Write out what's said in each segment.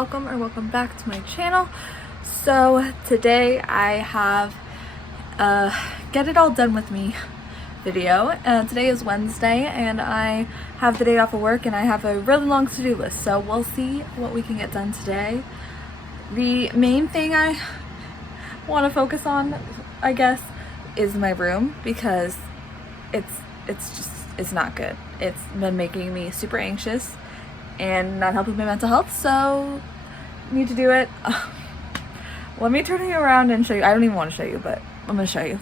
welcome or welcome back to my channel. So today I have a get it all done with me video. Today is Wednesday and I have the day off of work and I have a really long to-do list, so we'll see what we can get done today. The main thing I want to focus on, I guess, is my room, because it's not good. It's been making me super anxious and not helping my mental health, so need to do it. Let me turn you around and show you. I don't even want to show you, but I'm gonna show you.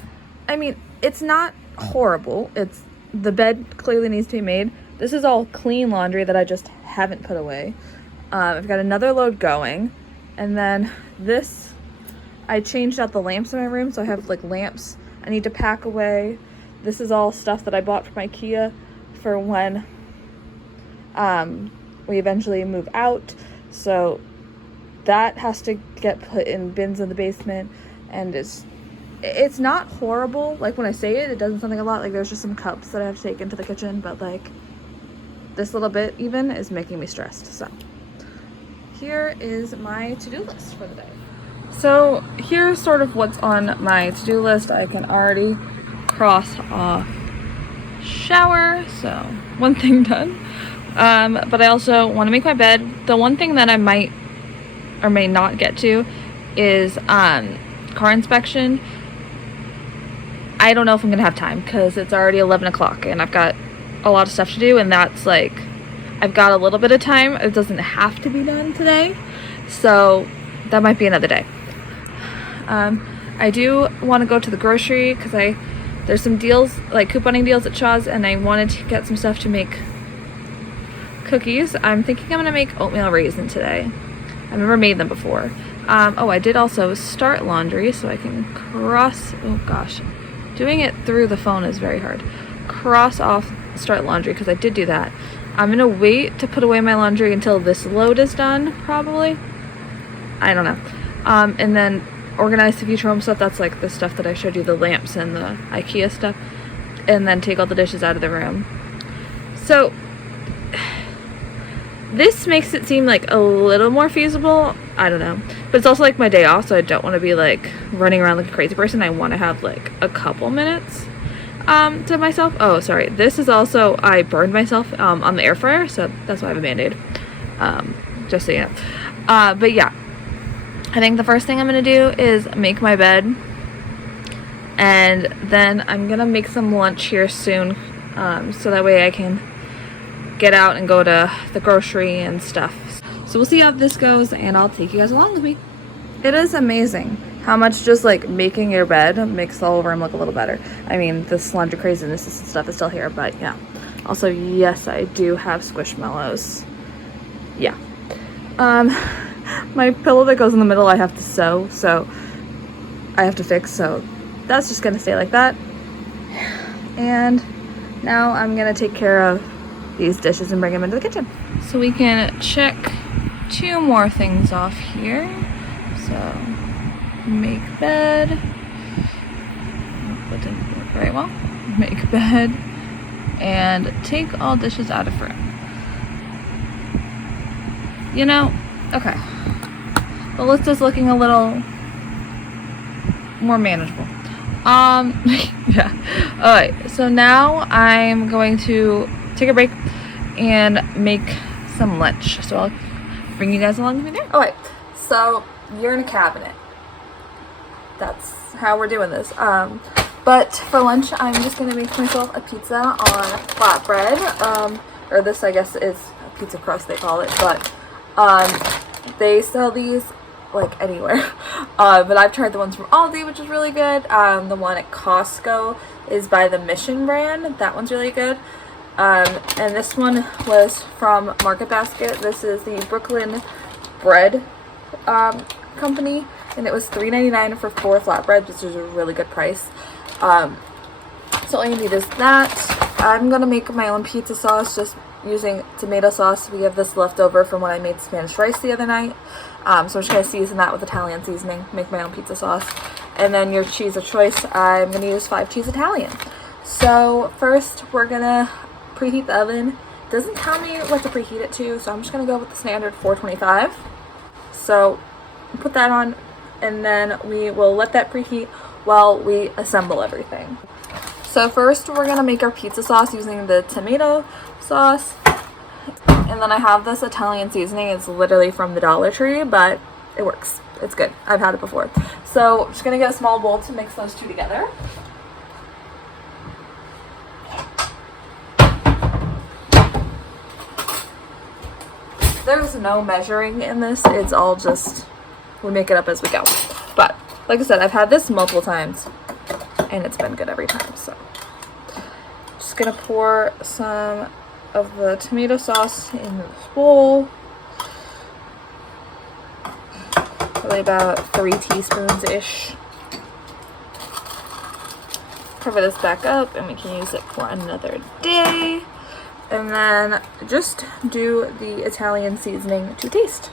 I mean, it's not horrible. It's the bed clearly needs to be made. This is all clean laundry that I just haven't put away. I've got another load going, and then this, I changed out the lamps in my room, so I have like lamps I need to pack away. This is all stuff that I bought from IKEA for when we eventually move out, so that has to get put in bins in the basement. And it's not horrible. Like, when I say it doesn't sound like a lot. Like, there's just some cups that I have to take into the kitchen, but like this little bit even is making me stressed. So here is my to-do list for the day. So here's sort of what's on my to-do list. I can already cross off shower, so one thing done. But I also want to make my bed. The one thing that I might or may not get to is car inspection. I don't know if I'm gonna have time because it's already 11 o'clock and I've got a lot of stuff to do, and that's like, I've got a little bit of time. It doesn't have to be done today, so that might be another day. I do want to go to the grocery because there's some deals, like couponing deals at Shaw's, and I wanted to get some stuff to make cookies. I'm thinking I'm gonna make oatmeal raisin today. I've never made them before. Oh, I did also start laundry, so I can cross, oh gosh, doing it through the phone is very hard. Cross off start laundry because I did do that. I'm gonna wait to put away my laundry until this load is done, probably. I don't know. And then organize the future home stuff. That's like the stuff that I showed you, the lamps and the IKEA stuff. And then take all the dishes out of the room. So this makes it seem like a little more feasible. I don't know. But it's also like my day off, so I don't want to be like running around like a crazy person. I want to have like a couple minutes to myself. Oh, sorry. This is also, I burned myself on the air fryer, so that's why I have a Band-Aid. Just so you know. But yeah. I think the first thing I'm going to do is make my bed. And then I'm going to make some lunch here soon. So that way I can get out and go to the grocery and stuff. So we'll see how this goes, and I'll take you guys along with me. It is amazing how much just like making your bed makes the whole room look a little better. I mean, this laundry craziness and stuff is still here, but yeah. Also, yes, I do have Squishmallows. Yeah. My pillow that goes in the middle I have to sew, so I have to fix, so that's just gonna stay like that. And now I'm gonna take care of these dishes and bring them into the kitchen. So we can check 2 more things off here. So make bed. That didn't work very well. Make bed and take all dishes out of room. You know, okay. The list is looking a little more manageable. Yeah. Alright, so now I'm going to take a break and make some lunch. So I'll bring you guys along with me there. Alright, so you're in a cabinet. That's how we're doing this. But for lunch, I'm just going to make myself a pizza on flatbread. Or this, I guess, is a pizza crust, they call it. But they sell these like anywhere. But I've tried the ones from Aldi, which is really good. The one at Costco is by the Mission brand. That one's really good. And this one was from Market Basket. This is the Brooklyn Bread company, and it was $3.99 for 4 flatbreads, which is a really good price. So all you need is that. I'm gonna make my own pizza sauce just using tomato sauce. We have this left over from when I made Spanish rice the other night. So I'm just gonna season that with Italian seasoning, make my own pizza sauce. And then your cheese of choice, I'm gonna use 5 cheese Italian. So first we're gonna preheat the oven. It doesn't tell me what to preheat it to, so I'm just gonna go with the standard 425. So put that on, and then we will let that preheat while we assemble everything. So first we're gonna make our pizza sauce using the tomato sauce. And then I have this Italian seasoning. It's literally from the Dollar Tree, but it works. It's good. I've had it before. So I'm just gonna get a small bowl to mix those two together. There's no measuring in this. It's all just, we make it up as we go. But like I said, I've had this multiple times and it's been good every time. So just gonna pour some of the tomato sauce in this bowl. Probably about 3 teaspoons-ish. Cover this back up and we can use it for another day. And then just do the Italian seasoning to taste.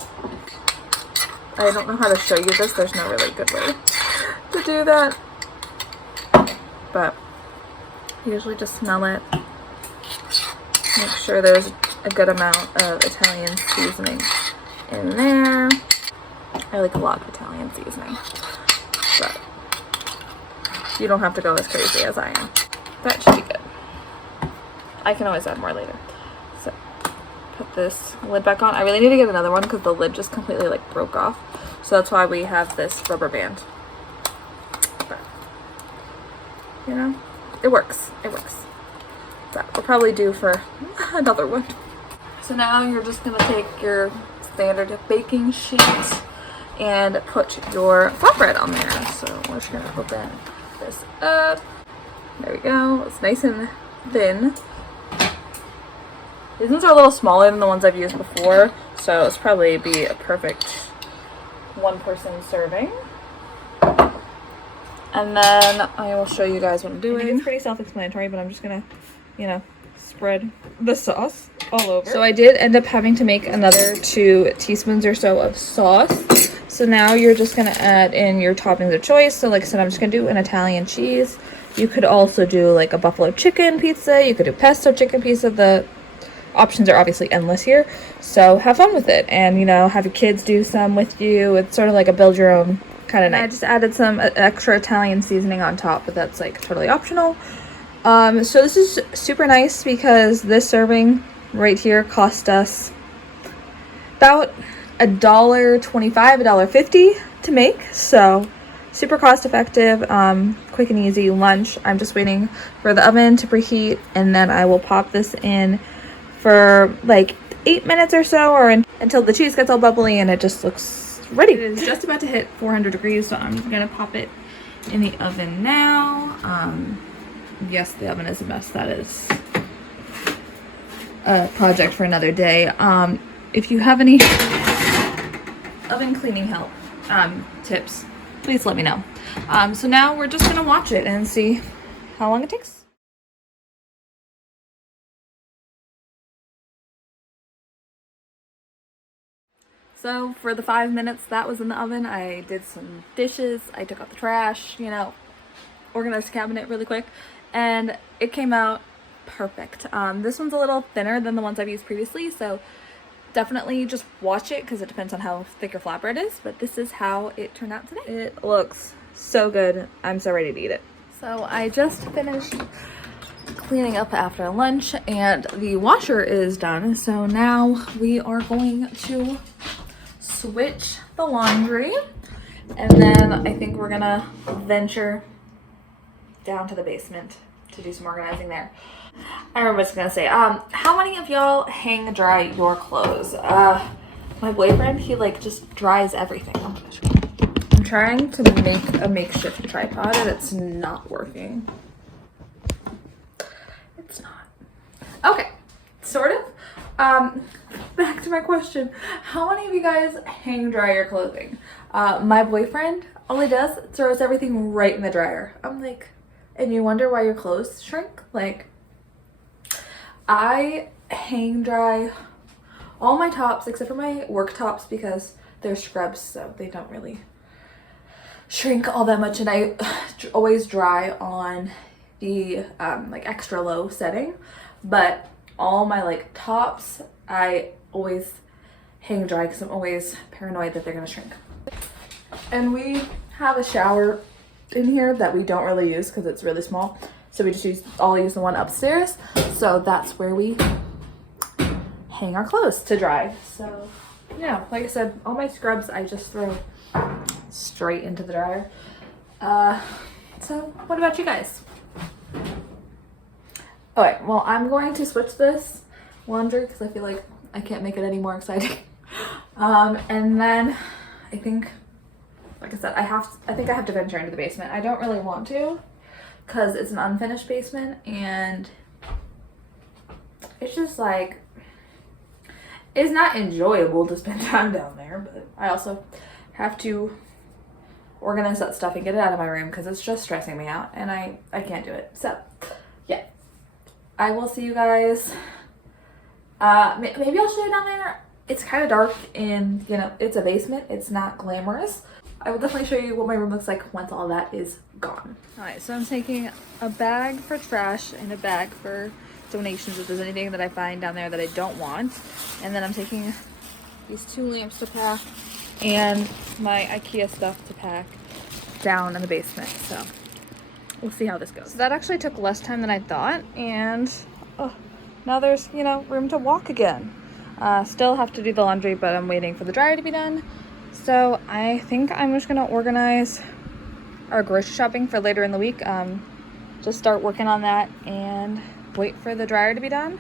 I don't know how to show you this. There's no really good way to do that. But usually just smell it. Make sure there's a good amount of Italian seasoning in there. I like a lot of Italian seasoning, but you don't have to go as crazy as I am. That should be good. I can always add more later. So put this lid back on. I really need to get another one because the lid just completely like broke off. So that's why we have this rubber band. But, you know, it works. It works. So we'll probably do for another one. So now you're just gonna take your standard baking sheet and put your flatbread on there. So we're just gonna open this up. There we go. It's nice and thin. These ones are a little smaller than the ones I've used before, so it's probably be a perfect one-person serving. And then I will show you guys what I'm doing. I think it's pretty self-explanatory, but I'm just gonna, you know, spread the sauce all over. So I did end up having to make another 2 teaspoons or so of sauce. So now you're just gonna add in your toppings of choice. So like I said, I'm just gonna do an Italian cheese. You could also do like a buffalo chicken pizza. You could do pesto chicken pizza. The options are obviously endless here. So have fun with it, and you know, have your kids do some with you. It's sort of like a build your own kind of night. I just added some extra Italian seasoning on top, but that's like totally optional. So this is super nice because this serving right here cost us about $1.25, $1.50 to make. So super cost effective, quick and easy lunch. I'm just waiting for the oven to preheat, and then I will pop this in for like 8 minutes or so, or until the cheese gets all bubbly and it just looks ready. It is just about to hit 400 degrees, so I'm gonna pop it in the oven now. Yes, the oven is a mess. That is a project for another day. If you have any oven cleaning help tips, please let me know. So now we're just gonna watch it and see how long it takes. So for the 5 minutes that was in the oven, I did some dishes, I took out the trash, you know, organized the cabinet really quick, and it came out perfect. This one's a little thinner than the ones I've used previously, so definitely just watch it because it depends on how thick your flatbread is, but this is how it turned out today. It looks so good. I'm so ready to eat it. So I just finished cleaning up after lunch and the washer is done. So now we are going to switch the laundry, and then I think we're gonna venture down to the basement to do some organizing there. I remember what I was gonna say. How many of y'all hang dry your clothes? My boyfriend, he like just dries everything. I'm trying to make a makeshift tripod and it's not working. It's not. Okay, sort of. Back to my question. How many of you guys hang dry your clothing? My boyfriend, all he does, throws everything right in the dryer. I'm like, and you wonder why your clothes shrink? Like, I hang dry all my tops except for my work tops because they're scrubs, so they don't really shrink all that much, and I always dry on the like extra low setting. But all my like tops, I always hang dry because I'm always paranoid that they're gonna shrink. And we have a shower in here that we don't really use because it's really small. So we just all use the one upstairs. So that's where we hang our clothes to dry. So yeah, like I said, all my scrubs I just throw straight into the dryer. So what about you guys? Okay, well, I'm going to switch this laundry because I feel like I can't make it any more exciting. And then I think, like I said, I think I have to venture into the basement. I don't really want to because it's an unfinished basement and it's just like, it's not enjoyable to spend time down there, but I also have to organize that stuff and get it out of my room because it's just stressing me out and I can't do it. So yeah, I will see you guys. Maybe I'll show you down there. It's kind of dark and, you know, it's a basement. It's not glamorous. I will definitely show you what my room looks like once all that is gone. All right, so I'm taking a bag for trash and a bag for donations if there's anything that I find down there that I don't want. And then I'm taking these 2 lamps to pack and my IKEA stuff to pack down in the basement. So we'll see how this goes. So that actually took less time than I thought, and now there's, you know, room to walk again. Still have to do the laundry, but I'm waiting for the dryer to be done. So I think I'm just gonna organize our grocery shopping for later in the week. Just start working on that and wait for the dryer to be done.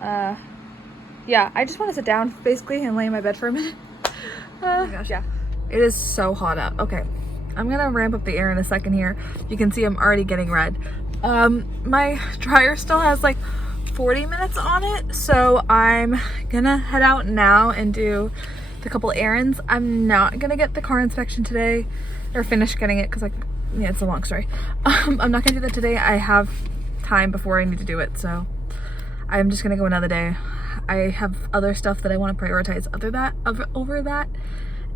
Yeah, I just want to sit down basically and lay in my bed for a minute. Oh my gosh, yeah. It is so hot out. Okay, I'm gonna ramp up the air in a second here. You can see I'm already getting red. My dryer still has like 40 minutes on it, so I'm gonna head out now and do the couple errands. I'm not gonna get the car inspection today or finish getting it because, like, yeah, it's a long story. I'm not gonna do that today. I have time before I need to do it, so I'm just gonna go another day. I have other stuff that I want to prioritize over that,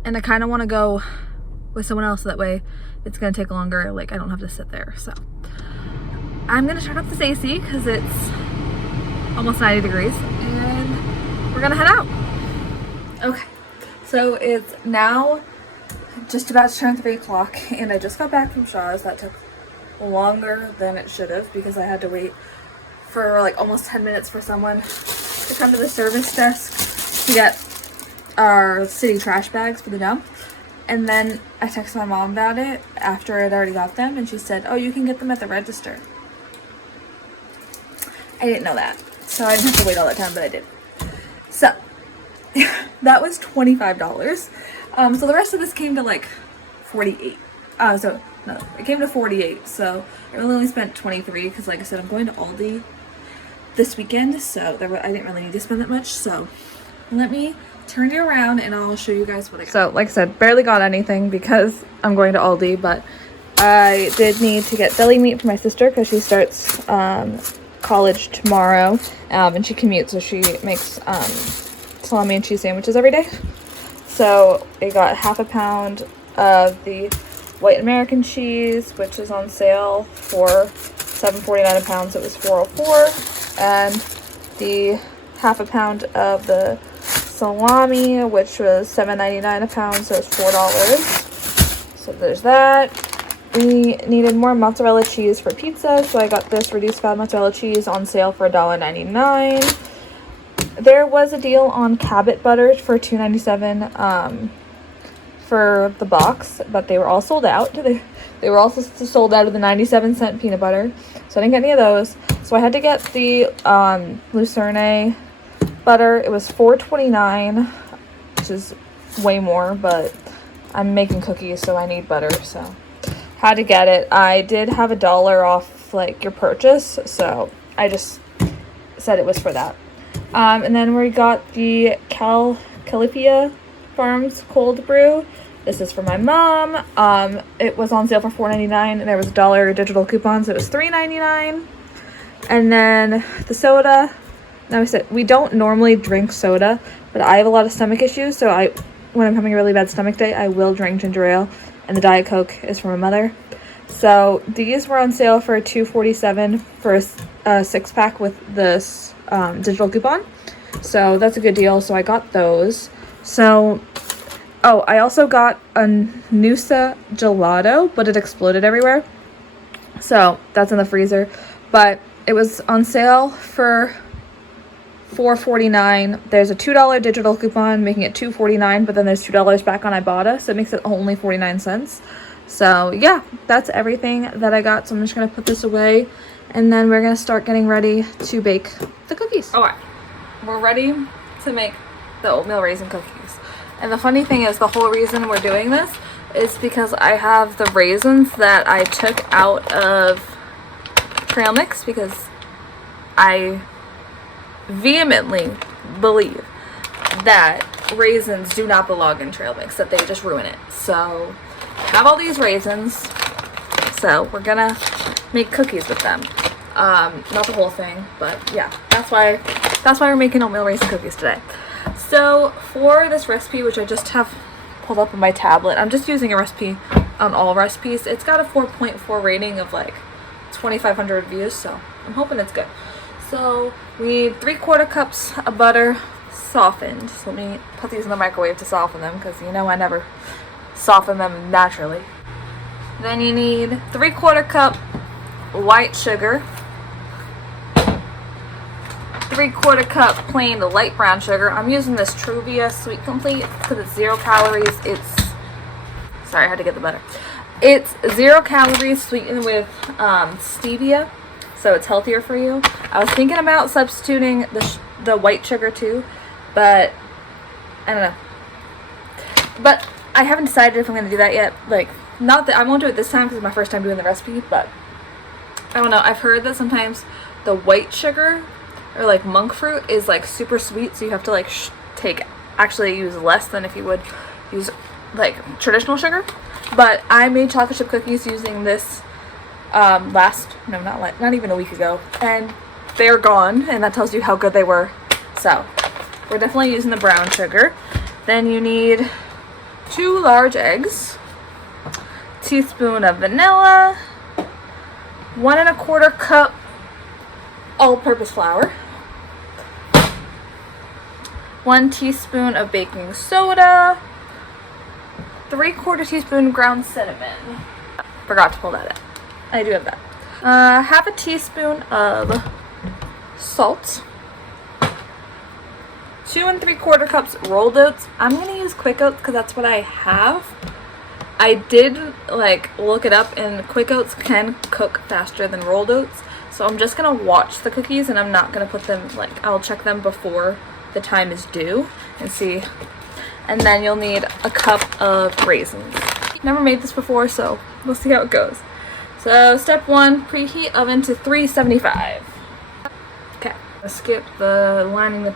and I kind of want to go with someone else so that way it's gonna take longer. Like, I don't have to sit there. So I'm gonna turn up this AC because it's almost 90 degrees, and we're gonna head out. Okay, so it's now just about to turn 3 o'clock, and I just got back from Shaw's. That took longer than it should have because I had to wait for like almost 10 minutes for someone to come to the service desk to get our city trash bags for the dump. And then I texted my mom about it after I'd already got them, and she said, oh, you can get them at the register. I didn't know that, so I didn't have to wait all that time, but I did. So that was $25. So the rest of this came to like 48. So no, it came to 48. So I really only spent 23 because, like I said, I'm going to Aldi this weekend, so I didn't really need to spend that much. So let me turn you around and I'll show you guys what I got. So like I said, barely got anything because I'm going to Aldi, but I did need to get deli meat for my sister because she starts college tomorrow, and she commutes, so she makes salami and cheese sandwiches every day. So I got half a pound of the white American cheese, which is on sale for $7.49 a pound, so it was $4.04, and the half a pound of the salami, which was $7.99 a pound, so it's $4. So there's that. We needed more mozzarella cheese for pizza, so I got this reduced fat mozzarella cheese on sale for $1.99. There was a deal on Cabot butter for $2.97 for the box, but they were all sold out. They were also sold out of the 97-cent peanut butter, so I didn't get any of those. So I had to get the Lucerne butter. It was $4.29, which is way more, but I'm making cookies, so I need butter, so had to get it. I did have $1 off like your purchase, so I just said it was for that. And then we got the Califia Farms cold brew. This is for my mom. It was on sale for $4.99, and there was $1 digital coupon, so it was $3.99. And then the soda. Now we said we don't normally drink soda, but I have a lot of stomach issues, so when I'm having a really bad stomach day, I will drink ginger ale. And the Diet Coke is for my mother. So these were on sale for $2.47 for a 6-pack with this digital coupon. So that's a good deal. So I got those. So, oh, I also got a Noosa gelato, but it exploded everywhere. So that's in the freezer. But it was on sale for $4.49. There's a $2 digital coupon making it $2.49, but then there's $2 back on Ibotta, so it makes it only 49 cents. So yeah, that's everything that I got. So I'm just gonna put this away, and then we're gonna start getting ready to bake the cookies. All right, we're ready to make the oatmeal raisin cookies. And the funny thing is, the whole reason we're doing this is because I have the raisins that I took out of trail mix, because I vehemently believe that raisins do not belong in trail mix, that they just ruin it. So I have all these raisins, so we're gonna make cookies with them. Not the whole thing, but yeah, that's why we're making oatmeal raisin cookies today. So for this recipe, which I just have pulled up on my tablet, I'm just using a recipe on All Recipes. It's got a 4.4 rating of like 2,500 reviews, so I'm hoping it's good. So we need 3/4 cups of butter softened. So let me put these in the microwave to soften them, because you know I never soften them naturally. Then you need 3/4 cup white sugar, 3/4 cup plain light brown sugar. I'm using this Truvia Sweet Complete because it's 0 calories. Sorry, I had to get the butter. It's 0 calories, sweetened with stevia, so it's healthier for you. I was thinking about substituting the white sugar too, but I don't know. But I haven't decided if I'm going to do that yet. Like, not that I won't do it this time because it's my first time doing the recipe, but I don't know. I've heard that sometimes the white sugar, or like monk fruit, is like super sweet, so you have to like actually use less than if you would use like traditional sugar. But I made chocolate chip cookies using this not even a week ago, and they're gone, and that tells you how good they were. So we're definitely using the brown sugar. Then you need 2 large eggs, teaspoon of vanilla, 1 1/4 cup all-purpose flour, 1 teaspoon of baking soda, 3/4 teaspoon ground cinnamon. Forgot to pull that out. I do have that. 1/2 teaspoon of salt, 2 3/4 cups rolled oats. I'm gonna use quick oats because that's what I have. I did like look it up, and quick oats can cook faster than rolled oats. So I'm just gonna watch the cookies, and I'm not gonna put them, like, I'll check them before the time is due and see. And then you'll need a cup of raisins. Never made this before, so we'll see how it goes. So step 1, preheat oven to 375. Okay, let's skip the lining the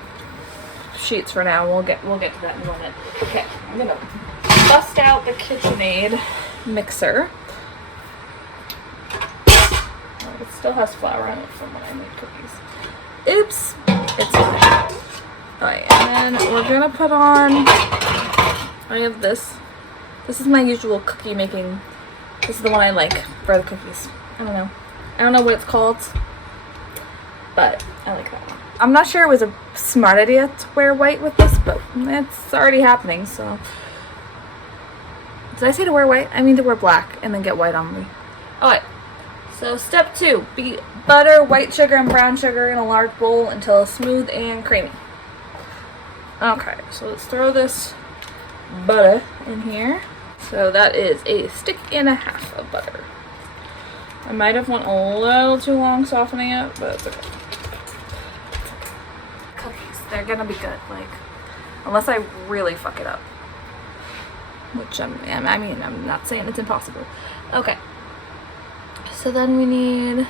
sheets for now. We'll get to that in a minute. Okay, I'm gonna bust out the KitchenAid mixer. Oh, it still has flour on it from when I made cookies. Oops, it's fine. Alright, and then we're gonna put on, I have this. This is my usual cookie making. This is the one I like for the cookies. I don't know what it's called, but I like that one. I'm not sure it was a smart idea to wear white with this, but it's already happening, so. Did I say to wear white? I mean to wear black and then get white on me. Alright, so step 2. Beat butter, white sugar, and brown sugar in a large bowl until it's smooth and creamy. Okay, so let's throw this butter in here. So that is a stick and a half of butter. I might have went a little too long softening it, but it's okay. Cookies, they're gonna be good, like, unless I really fuck it up. Which I'm not saying it's impossible. Okay. So then we need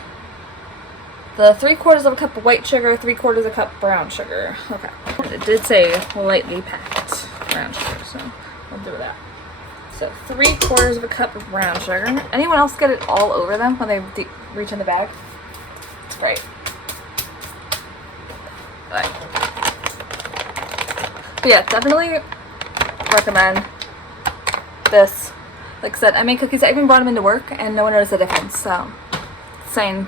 the 3/4 of a cup of white sugar, 3/4 of a cup brown sugar. Okay. It did say lightly packed brown sugar, so we'll do that. So 3/4 of a cup of brown sugar. Anyone else get it all over them when they reach in the bag? It's great. Right. But yeah, definitely recommend this. Like I said, I make cookies. I even brought them into work, and no one noticed the difference. So, saying,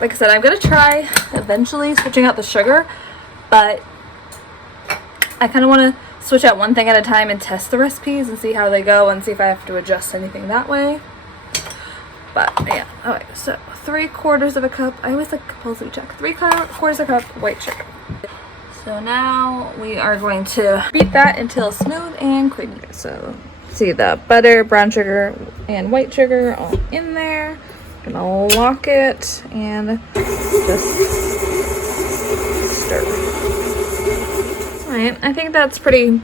like I said, I'm gonna try eventually switching out the sugar, but I kind of want to switch out one thing at a time and test the recipes and see how they go and see if I have to adjust anything that way. But yeah, alright, so 3/4 of a cup. I always like compulsory check. 3/4 of a cup white sugar. So now we are going to beat that until smooth and creamy. So see the butter, brown sugar, and white sugar all in there. I'm gonna lock it and just stir. Alright, I think that's pretty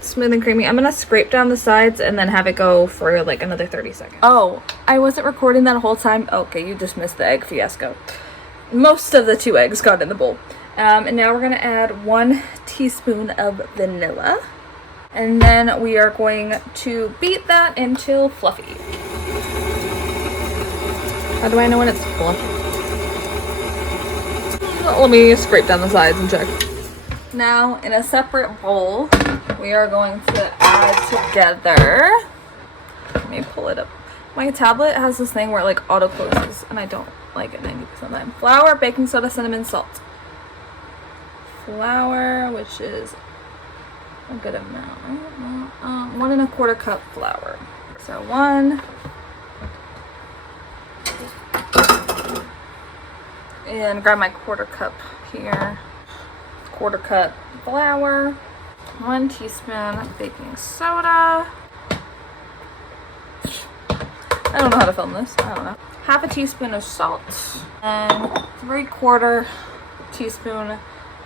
smooth and creamy. I'm gonna scrape down the sides and then have it go for like another 30 seconds. Oh, I wasn't recording that whole time. Okay, you just missed the egg fiasco. Most of the 2 eggs got in the bowl. And now we're gonna add 1 teaspoon of vanilla. And then we are going to beat that until fluffy. How do I know when it's fluffy? Well, let me scrape down the sides and check. Now, in a separate bowl, we are going to add together. Let me pull it up. My tablet has this thing where it like auto closes, and I don't like it 90% of the time. Flour, baking soda, cinnamon, salt. Flour, which is a good amount. 1 1/4 cup flour. So 1. And grab my 1/4 cup here. 1/4 cup flour. 1 teaspoon baking soda. I don't know how to film this. I don't know. 1/2 teaspoon of salt. And 3/4 teaspoon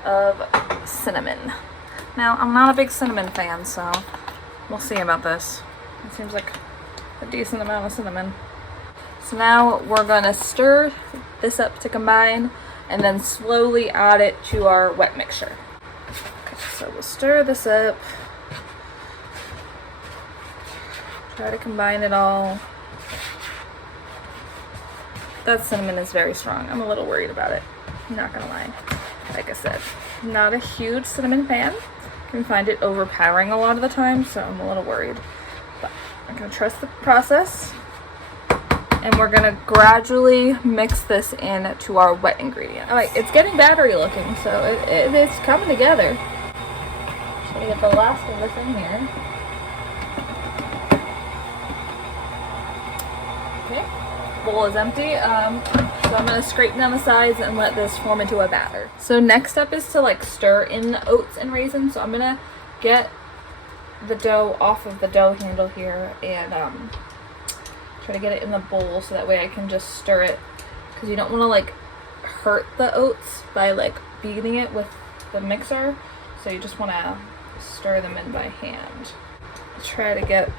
of cinnamon. Now, I'm not a big cinnamon fan, so we'll see about this. It seems like a decent amount of cinnamon. So now we're gonna stir this up to combine and then slowly add it to our wet mixture. Okay, so we'll stir this up. Try to combine it all. That cinnamon is very strong. I'm a little worried about it. I'm not gonna lie. Like I said, not a huge cinnamon fan. I can find it overpowering a lot of the time, so I'm a little worried. But I'm gonna trust the process. And we're gonna gradually mix this in to our wet ingredient. Alright, it's getting battery looking, so it is coming together. Should I get the last of this in here? Okay, bowl is empty. So I'm gonna scrape down the sides and let this form into a batter. So next up is to like stir in the oats and raisins. So I'm gonna get the dough off of the dough handle here and try to get it in the bowl so that way I can just stir it, because you don't want to like hurt the oats by like beating it with the mixer, so you just want to stir them in by hand. Try to get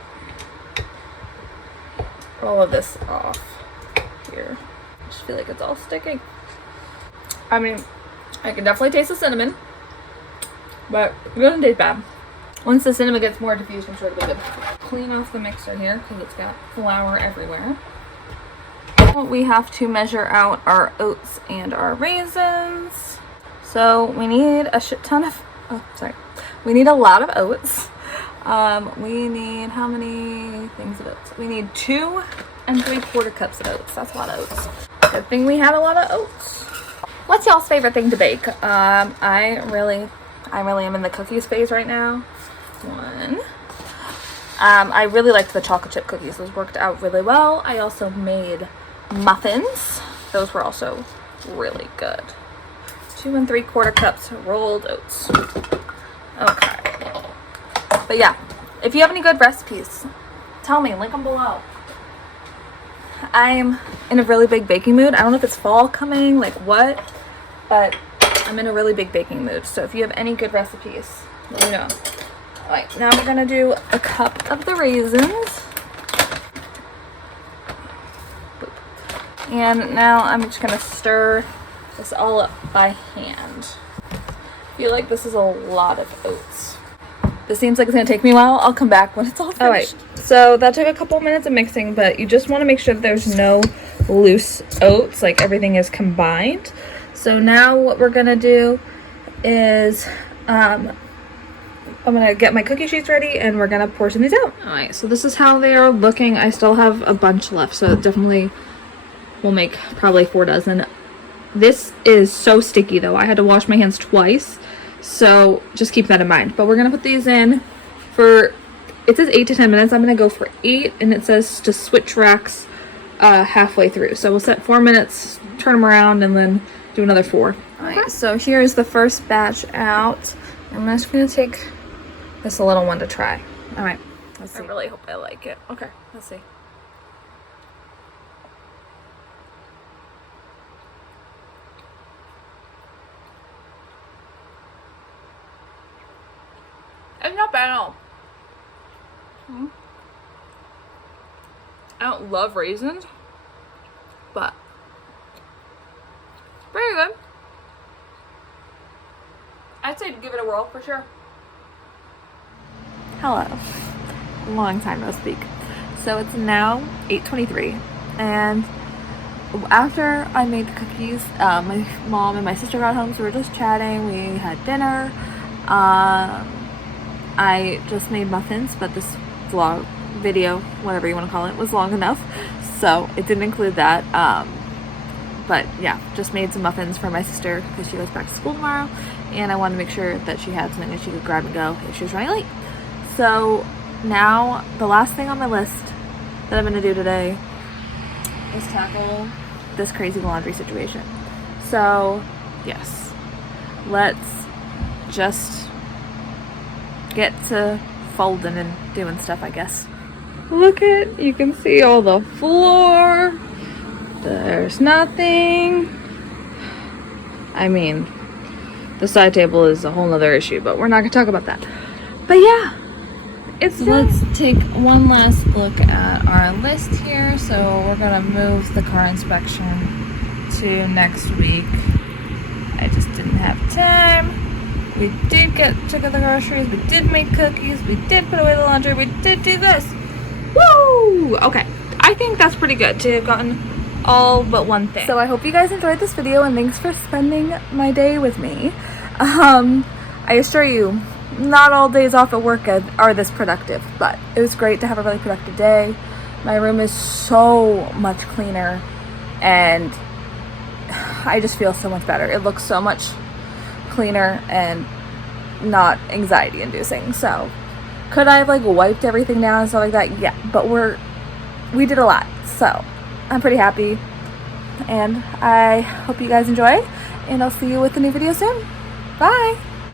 all of this off here. I just feel like it's all sticking. I mean, I can definitely taste the cinnamon, but it doesn't taste bad. Once the cinnamon gets more diffused, I'm sure it'll be good. Clean off the mixer here because it's got flour everywhere. We have to measure out our oats and our raisins. So we need a shit ton of, we need a lot of oats. We need how many things of oats? We need 2 3/4 cups of oats. That's a lot of oats. Good thing we had a lot of oats. What's y'all's favorite thing to bake? I really am in the cookies phase right now. I really liked the chocolate chip cookies. Those worked out really well. I also made muffins. Those were also really good. 2 3/4 cups rolled oats. Okay. But yeah, if you have any good recipes, tell me, link them below. I'm in a really big baking mood. I don't know if it's fall coming, like what, but I'm in a really big baking mood. So if you have any good recipes, let me know. Alright, now we're gonna do a cup of the raisins. And now I'm just gonna stir this all up by hand. I feel like this is a lot of oats. This seems like it's gonna take me a while. I'll come back when it's all finished. Alright, so that took a couple minutes of mixing, but you just want to make sure that there's no loose oats, like everything is combined. So now what we're gonna do is I'm gonna get my cookie sheets ready and we're gonna portion these out. Alright, so this is how they are looking. I still have a bunch left, so it definitely will make probably 4 dozen This is so sticky though. I had to wash my hands twice. So just keep that in mind. But we're gonna put these in for, it says 8 to 10 minutes. I'm gonna go for 8, and it says to switch racks halfway through. So we'll set 4 minutes, turn them around, and then do another 4. Alright, so here's the first batch out. I'm just gonna take this little one to try. Alright, let's see. I really hope I like it. Okay, let's see. It's not bad at all. I don't love raisins, but very good. I'd say give it a whirl for sure. Hello. Long time no speak. So it's now 8:23, and after I made the cookies, my mom and my sister got home, so we were just chatting. We had dinner. I just made muffins, but this vlog, video, whatever you want to call it, was long enough, so it didn't include that. But yeah, just made some muffins for my sister because she goes back to school tomorrow, and I wanted to make sure that she had something that she could grab and go if she was running late. So now the last thing on my list that I'm going to do today is tackle this crazy laundry situation. So yes, let's just get to folding and doing stuff, I guess. Look at, you can see all the floor. There's nothing. I mean, the side table is a whole nother issue, but we're not gonna talk about that. But yeah, it's so let's take one last look at our list here. So we're gonna move the car inspection to next week. I just didn't have time. We did took out the groceries, we did make cookies, we did put away the laundry, we did do this. Woo! Okay, I think that's pretty good to have gotten all but one thing. So I hope you guys enjoyed this video, and thanks for spending my day with me. I assure you, not all days off at work are this productive, but it was great to have a really productive day. My room is so much cleaner, and I just feel so much better. It looks so much cleaner and not anxiety inducing. So could I have like wiped everything down and stuff like that? Yeah, but we did a lot, so I'm pretty happy, and I hope you guys enjoy, and I'll see you with a new video soon. Bye.